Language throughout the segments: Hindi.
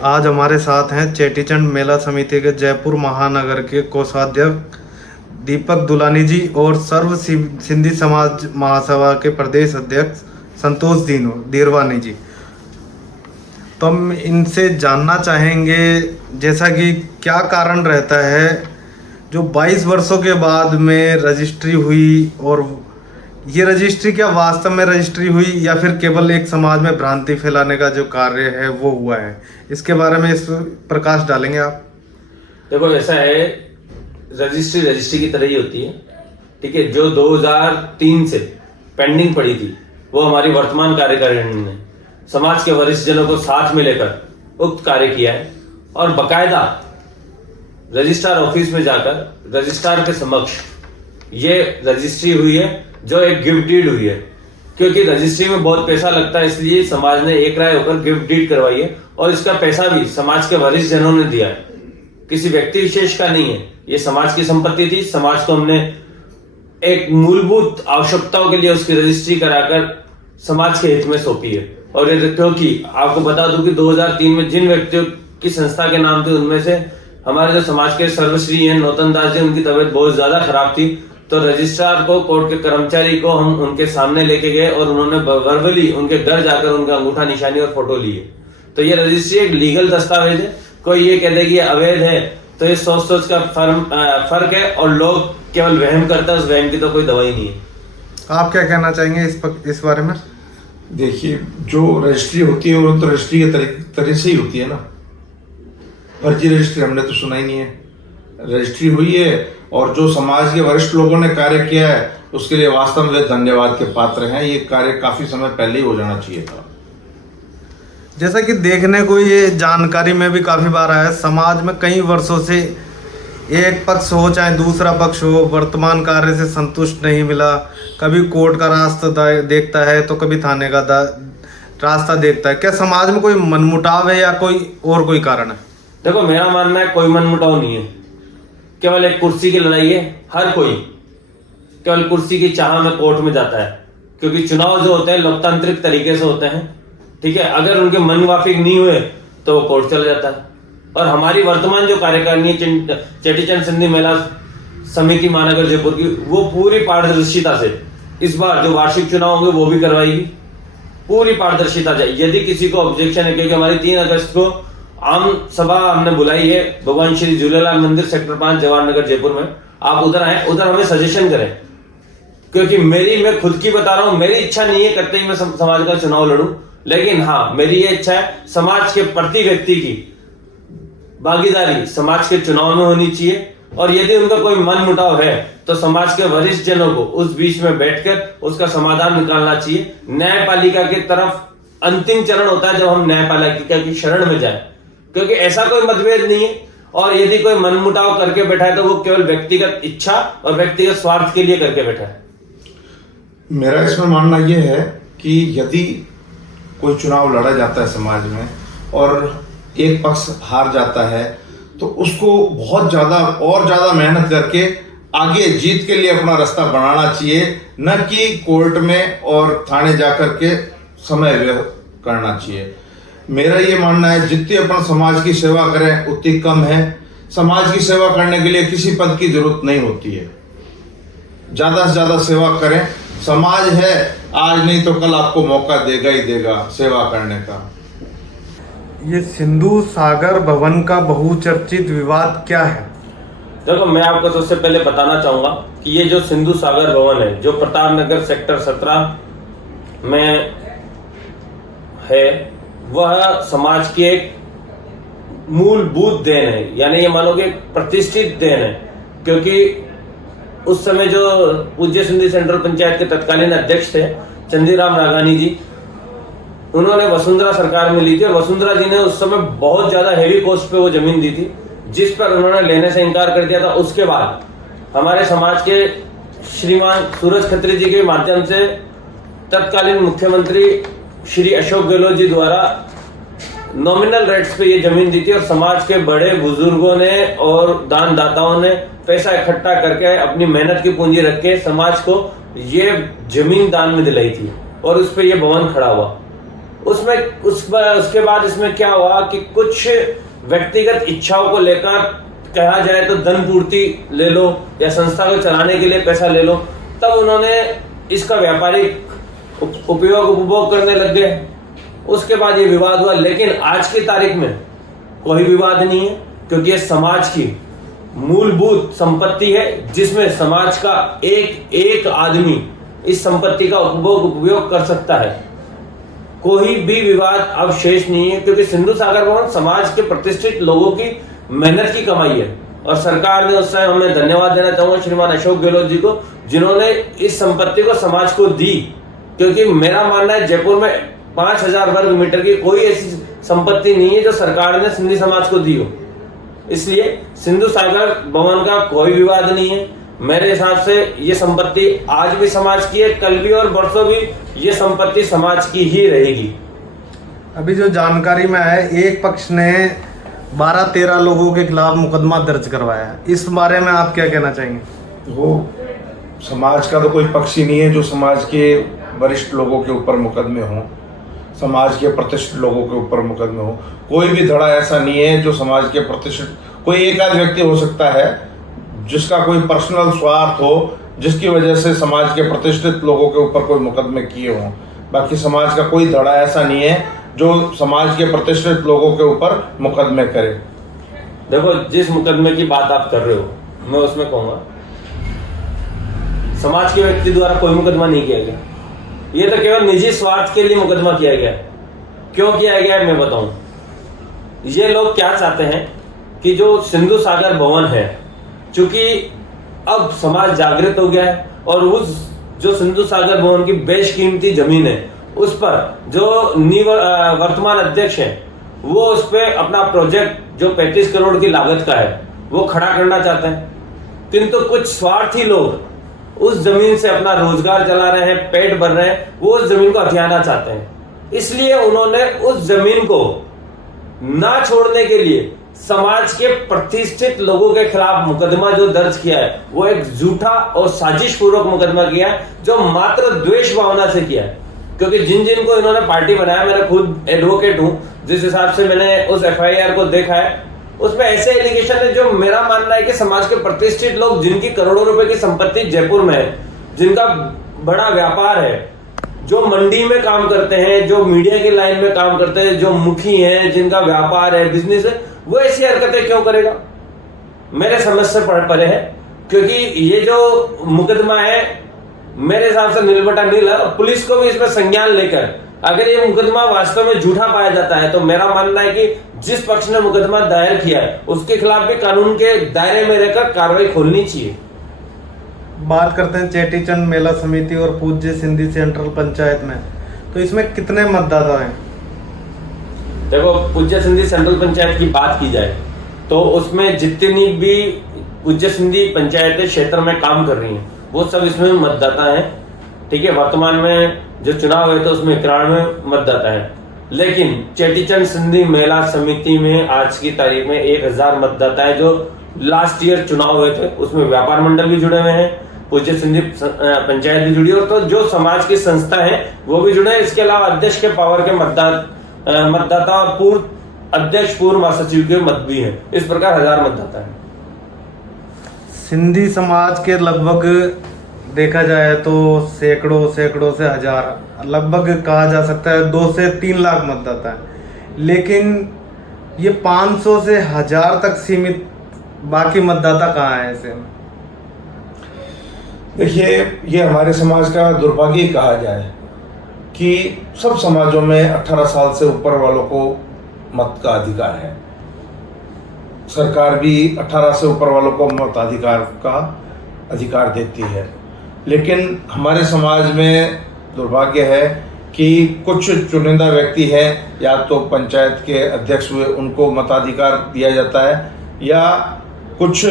आज हमारे साथ हैं चेटीचंड मेला समिति के जयपुर महानगर के कोषाध्यक्ष दीपक दुलानी जी और सर्व सिंधी समाज महासभा के प्रदेश अध्यक्ष संतोष दीरवानी जी। तो हम इनसे जानना चाहेंगे जैसा कि क्या कारण रहता है जो 22 वर्षों के बाद में रजिस्ट्री हुई, और ये रजिस्ट्री क्या वास्तव में रजिस्ट्री हुई या फिर केवल एक समाज में भ्रांति फैलाने का जो कार्य है वो हुआ है, इसके बारे में इस प्रकाश डालेंगे आप। देखो ऐसा है, रजिस्ट्री की तरह ही होती है, ठीक है। जो 2003 से पेंडिंग पड़ी थी वो हमारी वर्तमान कार्यकारिणी ने समाज के वरिष्ठ जनों को साथ में लेकर उक्त कार्य किया है, और बकायदा रजिस्ट्रार ऑफिस में जाकर रजिस्ट्रार के समक्ष ये रजिस्ट्री हुई है, जो एक गिफ्ट डीड हुई है। क्योंकि रजिस्ट्री में बहुत पैसा लगता है, इसलिए समाज ने एक राय होकर गिफ्ट डीड करवाई है, और इसका पैसा भी समाज के वरिष्ठ जनों ने दिया है, किसी व्यक्ति विशेष का नहीं है। ये समाज की संपत्ति थी, समाज को हमने एक मूलभूत आवश्यकताओं के लिए उसकी रजिस्ट्री कराकर समाज के हित में सौंपी है। और ये क्योंकि आपको बता दूं कि 2003 में जिन व्यक्तियों की संस्था के नाम थे उनमें से हमारे जो समाज के सर्वश्री हैं नौतन दास जी, उनकी तबीयत बहुत ज्यादा खराब थी, तो रजिस्ट्रार को, कोर्ट के कर्मचारी को हम उनके सामने लेके गए और उन्होंने वर्बली उनके घर जाकर उनका अंगूठा निशानी और फोटो लिए। तो ये रजिस्ट्री एक लीगल दस्तावेज है। कोई ये कह दे कि ये अवैध है तो ये सोच का फर्क है, और लोग केवल वहम करते हैं, उस वहम की तो कोई दवाई नहीं है। आप क्या कहना चाहेंगे इस बारे में? देखिए, जो रजिस्ट्री होती है वो तो रजिस्ट्री के तरह से ही होती है ना। फर्जी रजिस्ट्री हमने तो सुना ही नहीं है। रजिस्ट्री हुई है, और जो समाज के वरिष्ठ लोगों ने कार्य किया है उसके लिए वास्तव में वे धन्यवाद के पात्र हैं। ये कार्य काफी समय पहले ही हो जाना चाहिए था। जैसा कि देखने को ये जानकारी में भी काफ़ी बार आया है, समाज में कई वर्षों से एक पक्ष हो चाहे दूसरा पक्ष हो, वर्तमान कार्य से संतुष्ट नहीं मिला। कभी कोर्ट का रास्ता देखता है तो कभी थाने का रास्ता देखता है। क्या समाज में कोई मनमुटाव है या कोई कारण है? देखो, मेरा मानना है कोई मनमुटाव नहीं है, केवल एक कुर्सी की लड़ाई है। हर कोई केवल कुर्सी की चाह में कोर्ट में जाता है, क्योंकि चुनाव जो होते हैं लोकतांत्रिक तरीके से होते हैं, ठीक है। अगर उनके मन मुवाफिक नहीं हुए तो वो कोर्ट चला जाता है। और हमारी वर्तमान जो कार्यकारिणी चेटीचंड सिंधी मेला समिति महानगर जयपुर की, वो पूरी पारदर्शिता से इस बार जो वार्षिक चुनाव होंगे वो भी करवाएगी, पूरी पारदर्शिता से। यदि किसी को ऑब्जेक्शन है, क्योंकि हमारी 3 अगस्त को आम सभा हमने बुलाई है भगवान श्री झूलेलाल मंदिर सेक्टर 5 जवाहर नगर जयपुर में, आप उधर आए, उधर हमें सजेशन करें। क्योंकि मैं खुद की बता रहा हूं, मेरी इच्छा नहीं है करते ही मैं समाज का चुनाव लड़ूं, लेकिन हाँ, मेरी ये इच्छा है समाज के प्रति व्यक्ति की भागीदारी समाज के चुनाव में होनी चाहिए। और यदि उनका कोई मन मुटाव है तो समाज के वरिष्ठ जनों को उस बीच में बैठकर उसका समाधान निकालना चाहिए। न्यायपालिका की तरफ अंतिम चरण होता है जब हम न्यायपालिका की शरण में जाए, क्योंकि ऐसा कोई मतभेद नहीं है। और यदि कोई मनमुटाव करके बैठा है तो वो केवल व्यक्तिगत इच्छा और व्यक्तिगत स्वार्थ के लिए करके बैठा है। मेरा इसमें मानना यह है कि यदि कोई चुनाव लड़ा जाता है समाज में और एक पक्ष हार जाता है, तो उसको बहुत ज्यादा मेहनत करके आगे जीत के लिए अपना रास्ता बनाना चाहिए, न कि कोर्ट में और थाने जाकर के समय व्यय करना चाहिए। मेरा ये मानना है, जितनी अपन समाज की सेवा करें उतनी कम है। समाज की सेवा करने के लिए किसी पद की जरूरत नहीं होती है। ज्यादा से ज्यादा सेवा करें। समाज है, आज नहीं तो कल आपको मौका देगा ही देगा सेवा करने का। ये सिंधु सागर भवन का बहुचर्चित विवाद क्या है? देखो, मैं आपको सबसे पहले बताना चाहूंगा कि ये जो सिंधु सागर भवन है, जो प्रताप नगर सेक्टर 17 में है, वह समाज की एक मूलभूत देन है, यानी ये मानो कि प्रतिष्ठित देन है। क्योंकि उस समय जो पूज्य सिंधी सेंट्रल पंचायत के तत्कालीन अध्यक्ष थे चंदीराम राघानी जी, उन्होंने वसुंधरा सरकार में ली थी, और वसुंधरा जी ने उस समय बहुत ज्यादा हेवी कॉस्ट पे वो जमीन दी थी, जिस पर उन्होंने लेने से इनकार कर दिया था। उसके बाद हमारे समाज के श्रीमान सूरज खत्री जी के माध्यम से तत्कालीन मुख्यमंत्री श्री अशोक गहलोत जी द्वारा नॉमिनल रेट्स पे ये जमीन दी थी, और समाज के बड़े बुजुर्गों ने और दानदाताओं ने पैसा इकट्ठा करके अपनी मेहनत की पूंजी रख के समाज को ये जमीन दान में दिलाई थी, और उस पे ये भवन खड़ा हुआ। उसके बाद इसमें क्या हुआ कि कुछ व्यक्तिगत इच्छाओं को लेकर कहा जाए तो धन पूर्ति ले लो या संस्था को चलाने के लिए पैसा ले लो, तब उन्होंने इसका व्यापारिक उपयोग उपभोग करने लग गए। उसके बाद ये विवाद हुआ, लेकिन आज की तारीख में कोई विवाद नहीं है, क्योंकि ये समाज की मूलभूत संपत्ति है जिसमें समाज का एक एक आदमी इस संपत्ति का उपयोग कर सकता है। कोई भी विवाद अब शेष नहीं है, क्योंकि सिंधु सागर भवन समाज के प्रतिष्ठित लोगों की मेहनत की कमाई है। और सरकार ने उस समय, मैं धन्यवाद देना चाहूंगा श्रीमान अशोक गहलोत जी को, जिन्होंने इस संपत्ति को समाज को दी। क्योंकि मेरा मानना है जयपुर में 5000 वर्ग मीटर की कोई ऐसी संपत्ति नहीं है जो सरकार ने सिंधी समाज को दी हो। इसलिए सिंधु सागर भवन का कोई विवाद नहीं है। मेरे हिसाब से ये संपत्ति आज भी समाज की है, कल भी और बरसों भी ये संपत्ति समाज की ही रहेगी। अभी जो जानकारी में है, एक पक्ष ने 12-13 लोगों के खिलाफ मुकदमा दर्ज करवाया है, इस बारे में आप क्या कहना चाहेंगे? वो समाज का तो कोई पक्ष ही नहीं है जो समाज के वरिष्ठ लोगों के ऊपर मुकदमे हों, समाज के प्रतिष्ठित लोगों के ऊपर मुकदमे हो। कोई भी धड़ा ऐसा नहीं है जो समाज के प्रतिष्ठित, कोई एक आध व्यक्ति हो सकता है जिसका कोई पर्सनल स्वार्थ हो, जिसकी वजह से समाज के प्रतिष्ठित लोगों के ऊपर कोई मुकदमे किए हों। बाकी समाज का कोई धड़ा ऐसा नहीं है जो समाज के प्रतिष्ठित लोगों के ऊपर मुकदमे करे। देखो, जिस मुकदमे की बात आप कर रहे हो, मैं उसमें कहूंगा समाज के व्यक्ति द्वारा कोई मुकदमा नहीं किया गया। ये तो केवल निजी स्वार्थ के लिए मुकदमा किया गया है। क्यों किया गया है मैं बताऊं। ये लोग क्या चाहते हैं कि जो सिंधु सागर भवन है, चूंकि अब समाज जागृत हो गया है और उस जो सिंधु सागर भवन की बेशकीमती जमीन है उस पर जो वर्तमान अध्यक्ष है वो उस पर अपना प्रोजेक्ट जो 35 करोड़ की लागत का है वो खड़ा करना चाहते हैं। किंतु कुछ स्वार्थी लोग उस जमीन से अपना रोजगार चला रहे हैं, पेट भर रहे हैं, वो उस जमीन को हथियाना चाहते हैं। इसलिए उन्होंने उस जमीन को ना छोड़ने के लिए समाज के प्रतिष्ठित लोगों के खिलाफ मुकदमा जो दर्ज किया है वो एक झूठा और साजिश पूर्वक मुकदमा किया है, जो मात्र द्वेष भावना से किया है। क्योंकि जिन जिन को इन्होंने पार्टी बनाया, मैंने खुद एडवोकेट हूं, जिस हिसाब से मैंने उस FIR को देखा है उसमें ऐसे एलिगेशन है जो मेरा मानना है कि समाज के प्रतिष्ठित लोग जिनकी करोड़ों रुपए की संपत्ति जयपुर में है, जिनका बड़ा व्यापार है, जो मंडी में काम करते हैं, जो मीडिया की लाइन में काम करते हैं, जो मुखी हैं, जिनका व्यापार है, बिजनेस है, वो ऐसी हरकतें क्यों करेगा? मेरे समझ से परे है। क्योंकि ये जो मुकदमा है मेरे हिसाब से नील बटा नील है। पुलिस को भी इसमें संज्ञान लेकर अगर ये मुकदमा वास्तव में झूठा पाया जाता है तो मेरा मानना है कि जिस पक्ष ने मुकदमा दायर किया है उसके खिलाफ भी कानून के दायरे में रहकर कार्रवाई खोलनी चाहिए। बात करते हैं चेटीचंड मेला समिति और पूज्य सिंधी सेंट्रल पंचायत में, तो इसमें कितने मतदाता हैं? देखो, पूज्य सिंधी सेंट्रल पंचायत की बात की जाए तो उसमें जितनी भी पूज्य सिंधी पंचायतें क्षेत्र में काम कर रही हैं वो सब इसमें मतदाता हैं। ठीक है, वर्तमान में जो चुनाव है तो उसमें 91 मतदाता है। लेकिन चेटीचंड सिंधी मेला समिति में आज की तारीख में 1000 मतदाता है। जो लास्ट ईयर चुनाव हुए थे उसमें व्यापार मंडल भी जुड़े हुए हैं, पूज्य सिंधी पंचायत भी जुड़ी है, और तो जो समाज की संस्था है वो भी जुड़े हैं। इसके अलावा अध्यक्ष के पावर के मतदाता और पूर्व अध्यक्ष, पूर्व महासचिव के मत भी हैं। इस प्रकार 1000 मतदाता है। सिंधी समाज के लगभग देखा जाए तो सैकड़ों से हजार, लगभग कहा जा सकता है 2 से 3 लाख मतदाता है। लेकिन ये 500 से 1000 तक सीमित, बाकी मतदाता कहाँ है ऐसे में? देखिए, ये हमारे समाज का दुर्भाग्य कहा जाए कि सब समाजों में 18 साल से ऊपर वालों को मत का अधिकार है। सरकार भी 18 से ऊपर वालों को मताधिकार का अधिकार देती है। लेकिन हमारे समाज में दुर्भाग्य है कि कुछ चुनिंदा व्यक्ति हैं, या तो पंचायत के अध्यक्ष हुए उनको मताधिकार दिया जाता है, या कुछ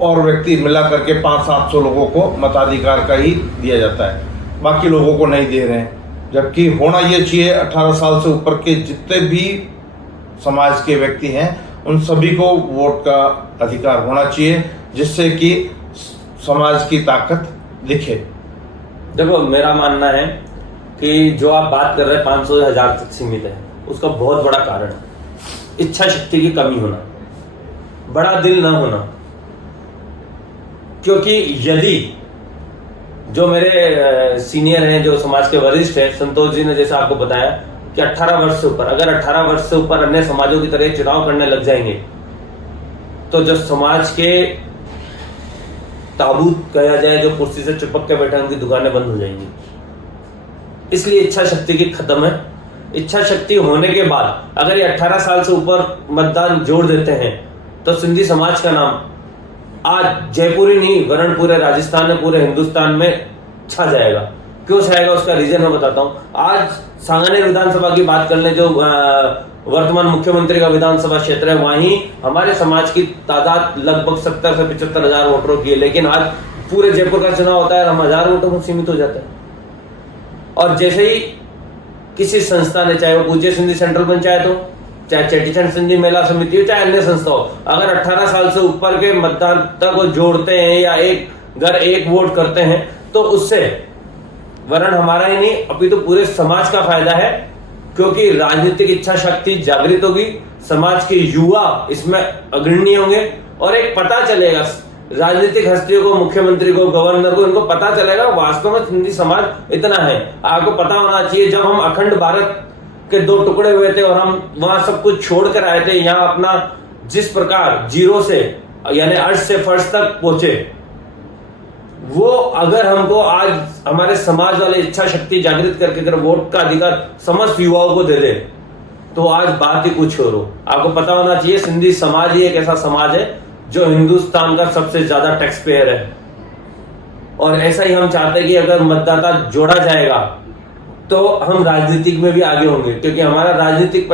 और व्यक्ति मिला करके 500-700 लोगों को मताधिकार का ही दिया जाता है, बाकी लोगों को नहीं दे रहे हैं। जबकि होना ये चाहिए 18 साल से ऊपर के जितने भी समाज के व्यक्ति हैं उन सभी को वोट का अधिकार होना चाहिए, जिससे कि समाज की ताकत दिखे। देखो, मेरा मानना है कि जो आप बात कर रहे हैं 500 या 1000 तक सीमित है, उसका बहुत बड़ा कारण है इच्छा शक्ति की कमी होना, बड़ा दिल ना होना। क्योंकि यदि जो मेरे सीनियर हैं, जो समाज के वरिष्ठ हैं, संतोष जी ने जैसा आपको बताया कि 18 वर्ष से ऊपर, अगर 18 वर्ष से ऊपर अन्य समाजों की तरह चुनाव करने लग जाएंगे तो जो समाज के ताबूत कहा जाए, जो कुर्सी से चिपक के बैठे, उनकी दुकानें बंद हो जाएंगी। इसलिए इच्छा शक्ति की खत्म है। इच्छा शक्ति होने के बाद अगर ये 18 साल से ऊपर मतदान जोड़ देते हैं तो सिंधी समाज का नाम आज जयपुर ही नहीं वरन पूरे राजस्थान में, पूरे हिंदुस्तान में छा जाएगा। क्यों छाएगा उसका रीजन मैं बताता हूं। आज सांगानेर विधानसभा की बात कर लें, जो वर्तमान मुख्यमंत्री का विधानसभा क्षेत्र है, वहीं हमारे समाज की तादाद लगभग 70 से 75 हजार वोटरों की है, लेकिन आज पूरे जयपुर का चुनाव होता है, हम 1000 वोटों में सीमित हो जाते हैं। और जैसे ही किसी संस्था ने, चाहे वो पूज्य सिंधी सेंट्रल पंचायत हो, चाहे चेटीचंड सिंधी मेला समिति हो, चाहे अन्य संस्था हो, अगर 18 साल से ऊपर के मतदान तक जोड़ते हैं या एक घर एक वोट करते हैं तो उससे वरन हमारा ही नहीं अपितु तो पूरे समाज का फायदा है। क्योंकि राजनीतिक इच्छा शक्ति जागृत होगी, समाज के युवा इसमें अग्रणी होंगे और एक पता चलेगा राजनीतिक हस्तियों को, मुख्यमंत्री को, गवर्नर को, इनको पता चलेगा वास्तव में सिंधी समाज इतना है। आपको पता होना चाहिए, जब हम अखंड भारत के 2 टुकड़े हुए थे और हम वहां सब कुछ छोड़ कर आए थे, यहाँ अपना जिस प्रकार जीरो से यानी अर्श से फर्श तक पहुंचे, वो अगर हमको आज हमारे समाज वाले इच्छा शक्ति जागृत करके अगर वोट का अधिकार समस्त युवाओं को दे दे तो आज बात ही कुछ और हो। आपको पता होना चाहिए सिंधी समाज ही एक ऐसा समाज है जो हिंदुस्तान का सबसे ज्यादा टैक्स पेयर है। और ऐसा ही हम चाहते हैं कि अगर मतदाता जोड़ा जाएगा तो हम राजनीतिक में भी आगे होंगे, क्योंकि हमारा राजनीतिक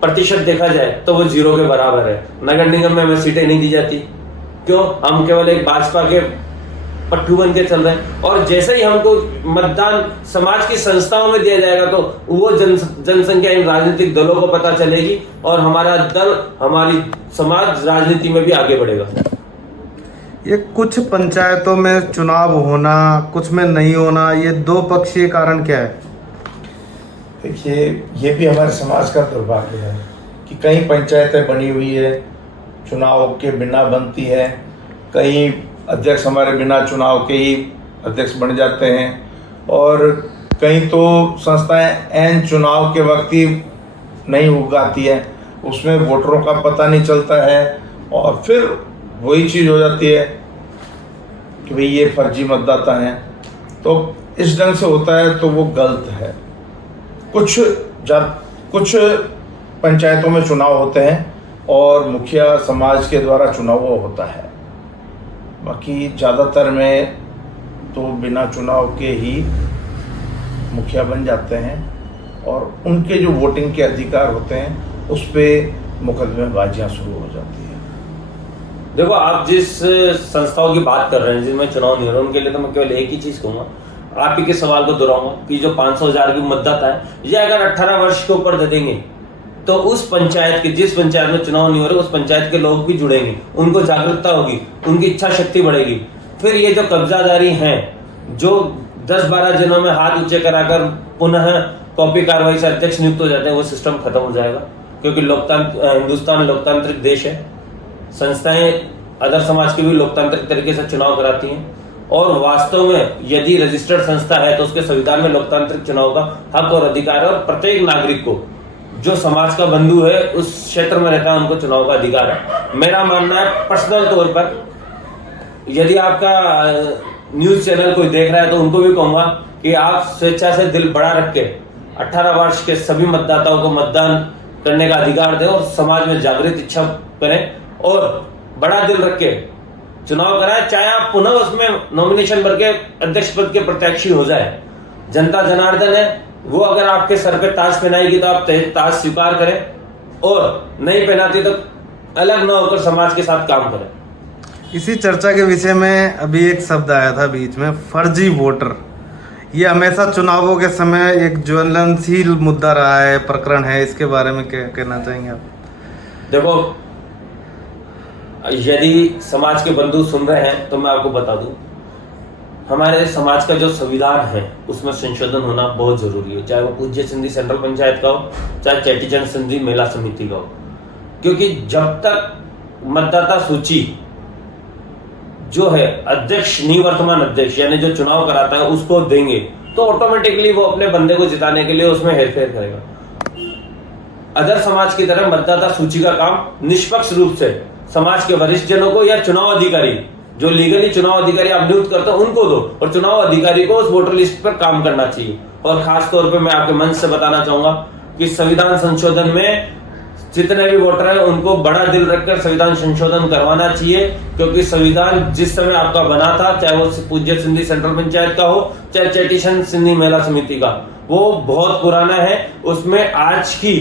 प्रतिशत देखा जाए तो वो 0 के बराबर है। नगर निगम में हमें सीटें नहीं दी जाती, क्यों? हम केवल एक भाजपा के पट्टू बन के चल रहे हैं। और जैसे ही हमको मतदान समाज की संस्थाओं में दिया जाएगा तो वो जनसंख्या इन राजनीतिक दलों को पता चलेगी और हमारा दल, हमारी समाज राजनीति में भी आगे बढ़ेगा। ये कुछ पंचायतों में चुनाव होना, कुछ में नहीं होना, ये 2 पक्षीय कारण क्या है? देखिए, ये भी हमारे समाज का दुर्भाग्य है कि कई पंचायतें बनी हुई है, चुनाव के बिना बनती है, कई अध्यक्ष हमारे बिना चुनाव के ही अध्यक्ष बन जाते हैं, और कहीं तो संस्थाएं ऐन चुनाव के वक्त ही नहीं उगाती है, उसमें वोटरों का पता नहीं चलता है और फिर वही चीज़ हो जाती है कि भाई ये फर्जी मतदाता हैं। तो इस ढंग से होता है तो वो गलत है। कुछ पंचायतों में चुनाव होते हैं और मुखिया समाज के द्वारा चुनाव होता है, बाकी ज़्यादातर में तो बिना चुनाव के ही मुखिया बन जाते हैं और उनके जो वोटिंग के अधिकार होते हैं उस पर मुकदमेबाजियाँ शुरू हो जाती हैं। देखो, आप जिस संस्थाओं की बात कर रहे हैं जिनमें चुनाव नहीं हो रहा, उनके लिए तो मैं केवल एक ही चीज कहूंगा, आप ही के सवाल को दोहराऊंगा कि जो 500,000 की मतदाता है, ये अगर 18 वर्ष के ऊपर दे देंगे तो उस पंचायत के, जिस पंचायत में चुनाव नहीं हो रहे, उस पंचायत के लोग भी जुड़ेंगे, उनको जागरूकता होगी, उनकी इच्छा शक्ति बढ़ेगी। फिर ये जो कब्जादारी हैं, जो 10-12 दिनों में हाथ ऊंचे कराकर पुनः कॉपी कार्रवाई से अध्यक्ष नियुक्त हो जाते हैं, वो सिस्टम खत्म हो जाएगा। क्योंकि हिंदुस्तान लोकतांत्रिक देश है, संस्थाएं अदर समाज के भी लोकतांत्रिक तरीके से चुनाव कराती हैं और वास्तव में यदि रजिस्टर्ड संस्था है तो उसके संविधान में लोकतांत्रिक चुनाव का हक और अधिकार है और प्रत्येक नागरिक को, जो समाज का बंधु है, उस क्षेत्र में रहता है, उनको चुनाव का अधिकार है। मेरा मानना है पर्सनल तौर पर, यदि आपका न्यूज चैनल कोई देख रहा है तो उनको भी कहूंगा कि आप स्वेच्छा से दिल बड़ा रख के 18 वर्ष के सभी मतदाताओं को मतदान करने का अधिकार दें और समाज में जागृत इच्छा करें और बड़ा दिल रख के चुनाव कराएं। चाहे आप पुनः उसमें नॉमिनेशन भर के अध्यक्ष पद के प्रत्याशी हो जाए, जनता जनार्दन है, वो अगर आपके सर पे ताज पहनाएगी तो आप ताज स्वीकार करें और नहीं पहनाती तो अलग ना होकर समाज के साथ काम करें। इसी चर्चा के विषय में अभी एक शब्द आया था बीच में, फर्जी वोटर। ये हमेशा चुनावों के समय एक ज्वलनशील मुद्दा रहा है, प्रकरण है, इसके बारे में क्या कहना चाहेंगे आप? देखो, यदि समाज के बंधु सुन रहे हैं तो मैं आपको बता दूं, हमारे समाज का जो संविधान है उसमें संशोधन होना बहुत जरूरी है, चाहे वो पूज्य सिंधी सेंट्रल पंचायत का हो, चाहे चेटीचंड सिंधी मेला समिति का हो। क्योंकि जब तक मतदाता सूची जो है अध्यक्ष, निवर्तमान अध्यक्ष यानी जो चुनाव कराता है उसको देंगे तो ऑटोमेटिकली वो अपने बंदे को जिताने के लिए उसमें हेरफेर करेगा। अदर समाज की तरह मतदाता सूची का काम निष्पक्ष रूप से समाज के वरिष्ठ जनों को या चुनाव अधिकारी, जो लीगली चुनाव अधिकारी आप नियुक्त करते हो उनको दो, और चुनाव अधिकारी को उस वोटर लिस्ट पर काम करना चाहिए। और खास तौर पे मैं आपके मंच से बताना चाहूंगा कि संविधान संशोधन में जितने भी वोटर हैं उनको बड़ा दिल रखकर संविधान संशोधन करवाना चाहिए, क्योंकि संविधान जिस समय आपका बना था, चाहे वो पूज्य सिंधी सेंट्रल पंचायत का हो, चाहे चेटीचंड सिंधी मेला समिति का, वो बहुत पुराना है। उसमें आज की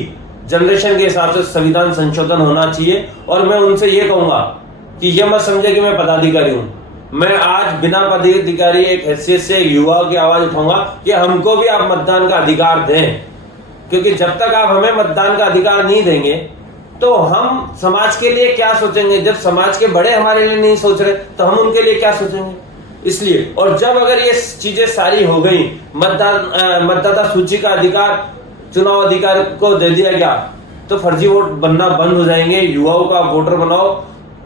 जनरेशन के हिसाब से संविधान संशोधन होना चाहिए। और मैं उनसे ये कहूंगा कि ये मत समझे कि मैं पदाधिकारी हूं, मैं आज बिना पदाधिकारी एक हैसियत से युवाओं की आवाज उठाऊंगा कि हमको भी आप मतदान का अधिकार दें, क्योंकि जब तक आप हमें मतदान का अधिकार नहीं देंगे तो हम समाज के लिए क्या सोचेंगे। जब समाज के बड़े हमारे लिए नहीं सोच रहे तो हम उनके लिए क्या सोचेंगे। इसलिए, और जब अगर ये चीजें सारी हो गई, मतदाता सूची का अधिकार चुनाव अधिकारी को दे दिया गया, तो फर्जी वोट बनना बंद हो जाएंगे। युवाओं का वोटर बनाओ,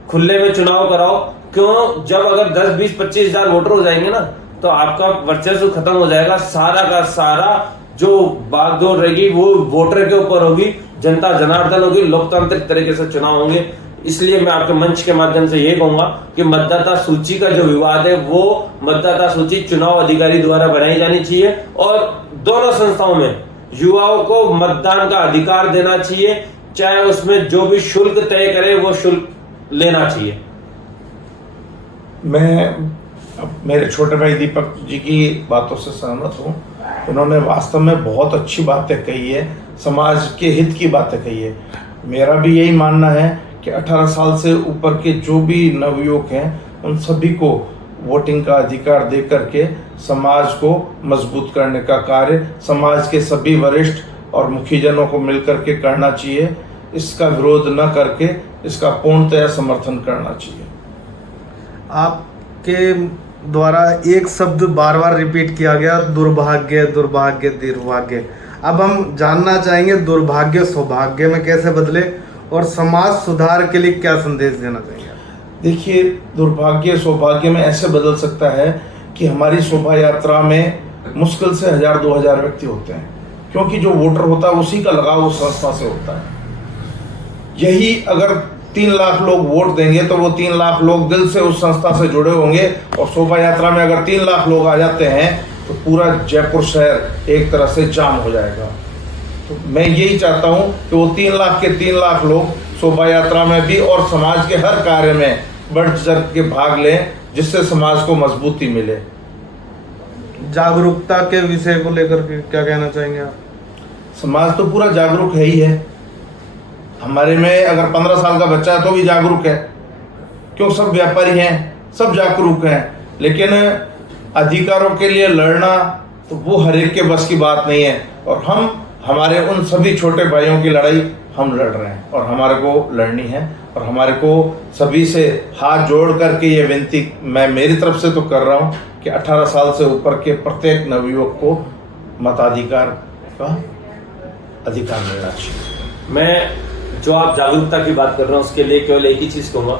खुले में चुनाव कराओ। क्यों? जब अगर 10, 20, 25 हजार वोटर हो जाएंगे ना तो आपका वर्चस्व खत्म हो जाएगा। सारा का सारा जो बागडोर रहेगी वो वोटर के ऊपर होगी, जनता जनार्दन होगी, लोकतांत्रिक तरीके से चुनाव होंगे। इसलिए मैं आपके मंच के माध्यम से ये कहूंगा कि मतदाता सूची का जो विवाद है वो मतदाता सूची चुनाव अधिकारी द्वारा बनाई जानी चाहिए, और दोनों संस्थाओं में युवाओं को मतदान का अधिकार देना चाहिए, चाहे उसमें जो भी शुल्क तय करे वो शुल्क लेना चाहिए। मैं मेरे छोटे भाई दीपक जी की बातों से सहमत हूँ। उन्होंने वास्तव में बहुत अच्छी बातें कही है, समाज के हित की बातें कही है। मेरा भी यही मानना है कि 18 साल से ऊपर के जो भी नवयुवक हैं उन सभी को वोटिंग का अधिकार दे करके समाज को मजबूत करने का कार्य समाज के सभी वरिष्ठ और मुखीजनों को मिलकर के करना चाहिए। इसका विरोध न करके इसका पूर्णतया समर्थन करना चाहिए। आपके द्वारा एक शब्द बार बार रिपीट किया गया, दुर्भाग्य दुर्भाग्य दुर्भाग्य। अब हम जानना चाहेंगे दुर्भाग्य सौभाग्य में कैसे बदले और समाज सुधार के लिए क्या संदेश देना चाहिए। देखिए, दुर्भाग्य सौभाग्य में ऐसे बदल सकता है कि हमारी शोभा यात्रा में मुश्किल से 1000-2000 व्यक्ति होते हैं, क्योंकि जो वोटर होता है उसी का लगाव उस संस्था से होता है। यही अगर 3 लाख लोग वोट देंगे तो वो 3 लाख लोग दिल से उस संस्था से जुड़े होंगे, और शोभा यात्रा में अगर 3 लाख लोग आ जाते हैं तो पूरा जयपुर शहर एक तरह से जाम हो जाएगा। तो मैं यही चाहता हूँ कि वो 3 लाख के 3 लाख लोग शोभा यात्रा में भी और समाज के हर कार्य में बढ़ चढ़ के भाग लें, जिससे समाज को मजबूती मिले। जागरूकता के विषय को लेकर के क्या कहना चाहेंगे आप। समाज तो पूरा जागरूक है ही है। हमारे में अगर 15 साल का बच्चा है तो भी जागरूक है, क्यों? सब व्यापारी हैं, सब जागरूक हैं, लेकिन अधिकारों के लिए लड़ना तो वो हर एक के बस की बात नहीं है। और हमारे उन सभी छोटे भाइयों की लड़ाई हम लड़ रहे हैं, और हमारे को लड़नी है। और हमारे को सभी से हाथ जोड़ करके ये विनती मैं मेरी तरफ से तो कर रहा हूँ कि 18 साल से ऊपर के प्रत्येक नवयुवक को मताधिकार का अधिकार मिलना चाहिए। मैं जो आप जागरूकता की बात कर रहे हैं उसके लिए केवल एक ही चीज़ कहूँगा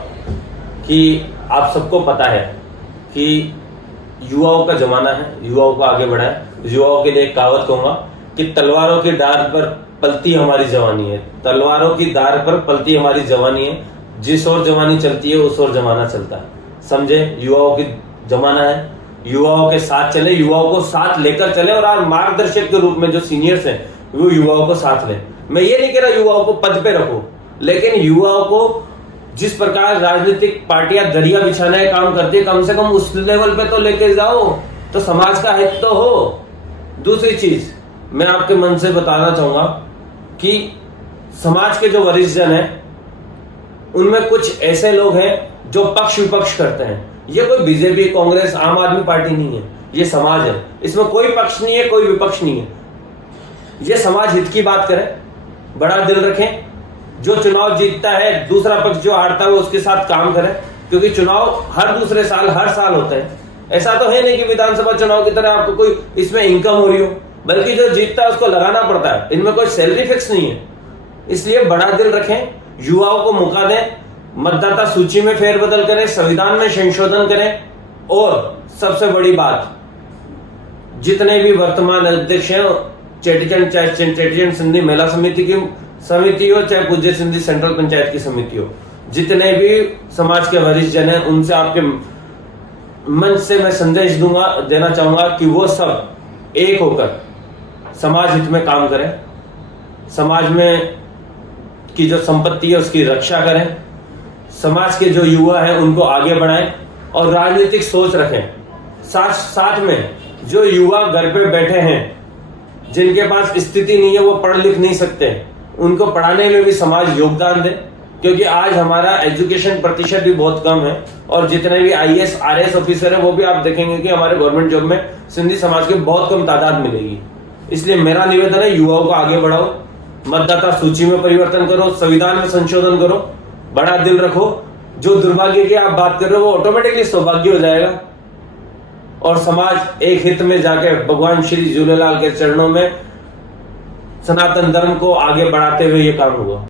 कि आप सबको पता है कि युवाओं का जमाना है, युवाओं को आगे बढ़ाएं। युवाओं के लिए एक कहावत कहूँगा कि तलवारों की डार पर पलती हमारी जवानी है, तलवारों की धार पर पलती हमारी जवानी है। जिस ओर जवानी चलती है उस ओर जमाना चलता है। समझे? युवाओं की जमाना है, युवाओं के साथ चले, युवाओं को साथ लेकर चले, और आप मार्गदर्शक के रूप में जो सीनियर्स हैं वो युवाओं को साथ लें। मैं ये नहीं कह रहा युवाओं को पद पे रखो, लेकिन युवाओं को जिस प्रकार राजनीतिक पार्टियां दरिया बिछाने का काम करती है, कम से कम उस लेवल पे तो लेके जाओ, तो समाज का हित तो हो। दूसरी चीज मैं आपके मन से बताना चाहूंगा कि समाज के जो वरिष्ठ जन हैं उनमें कुछ ऐसे लोग हैं जो पक्ष विपक्ष करते हैं। ये कोई बीजेपी, कांग्रेस, आम आदमी पार्टी नहीं है, ये समाज है। इसमें कोई पक्ष नहीं है, कोई विपक्ष नहीं है। ये समाज हित की बात करें, बड़ा दिल रखें। जो चुनाव जीतता है, दूसरा पक्ष जो हारता है उसके साथ काम करें, क्योंकि चुनाव हर दूसरे साल, हर साल होते हैं। ऐसा तो है नहीं कि विधानसभा चुनाव की तरह आपको कोई इसमें इनकम हो रही हो, बल्कि जो जीतता है उसको लगाना पड़ता है। इनमें कोई सैलरी फिक्स नहीं है। इसलिए बड़ा दिल रखें, युवाओं को मौका दें, मतदाता सूची में फेरबदल करें, संविधान में संशोधन करें, और सबसे बड़ी बात, जितने भी वर्तमान अध्यक्ष हैं चेटीचंड, चाहे चेटीचंड सिंधी मेला समिति की समिति हो, चाहे पूज्य सिंधी सेंट्रल पंचायत की समिति हो, जितने भी समाज के वरिष्ठ जन हैं, उनसे आपके मंच से मैं संदेश देना चाहूंगा कि वो सब एक होकर समाज हित में काम करें, समाज में की जो संपत्ति है उसकी रक्षा करें, समाज के जो युवा हैं उनको आगे बढ़ाएं और राजनीतिक सोच रखें। साथ में जो युवा घर पे बैठे हैं, जिनके पास स्थिति नहीं है, वो पढ़ लिख नहीं सकते, उनको पढ़ाने में भी समाज योगदान दे, क्योंकि आज हमारा एजुकेशन प्रतिशत भी बहुत कम है, और जितने भी IAS RAS ऑफिसर हैं वो भी आप देखेंगे कि हमारे गवर्नमेंट जॉब में सिंधी समाज की बहुत कम तादाद मिलेगी। इसलिए मेरा निवेदन है, युवाओं को आगे बढ़ाओ, मतदाता सूची में परिवर्तन करो, संविधान में संशोधन करो, बड़ा दिल रखो। जो दुर्भाग्य की आप बात कर रहे हो वो ऑटोमेटिकली सौभाग्य हो जाएगा, और समाज एक हित में जाके भगवान श्री झूलेलाल के चरणों में सनातन धर्म को आगे बढ़ाते हुए ये काम हुआ।